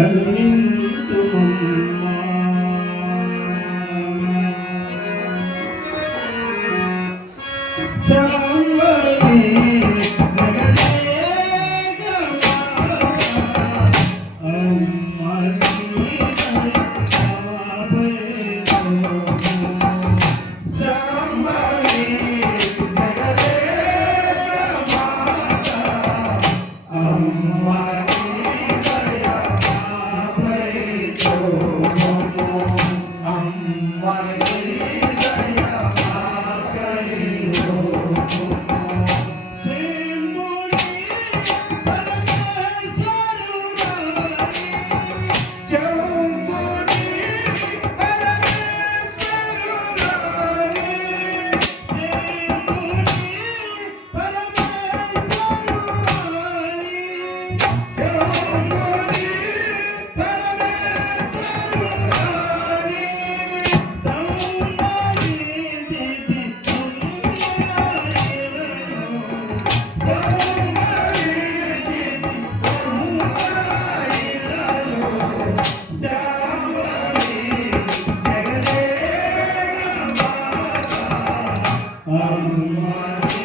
Hallelujah. one, one, one. Aleluia.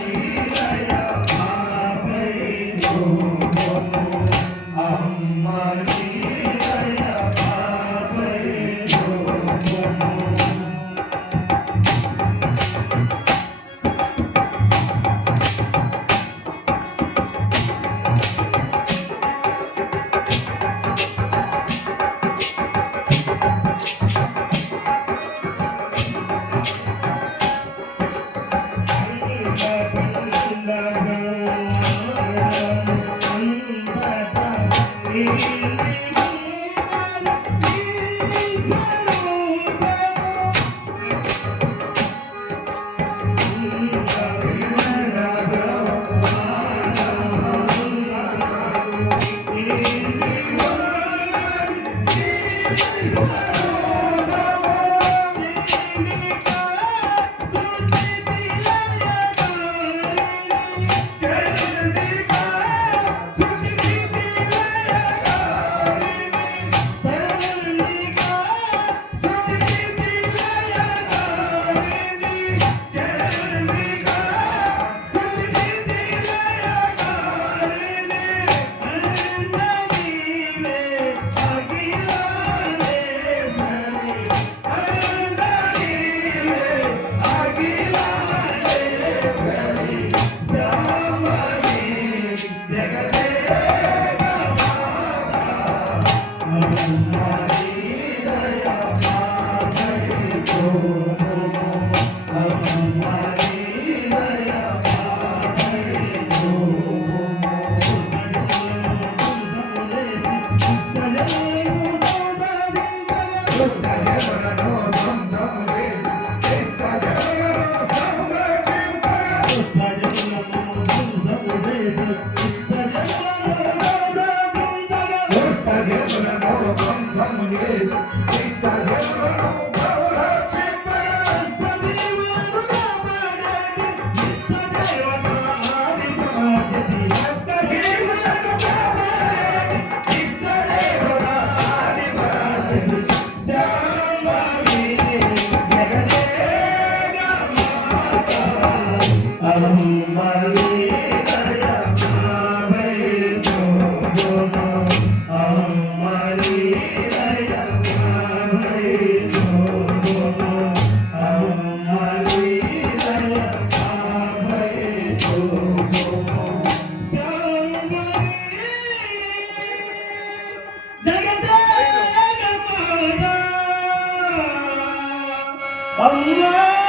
Allah!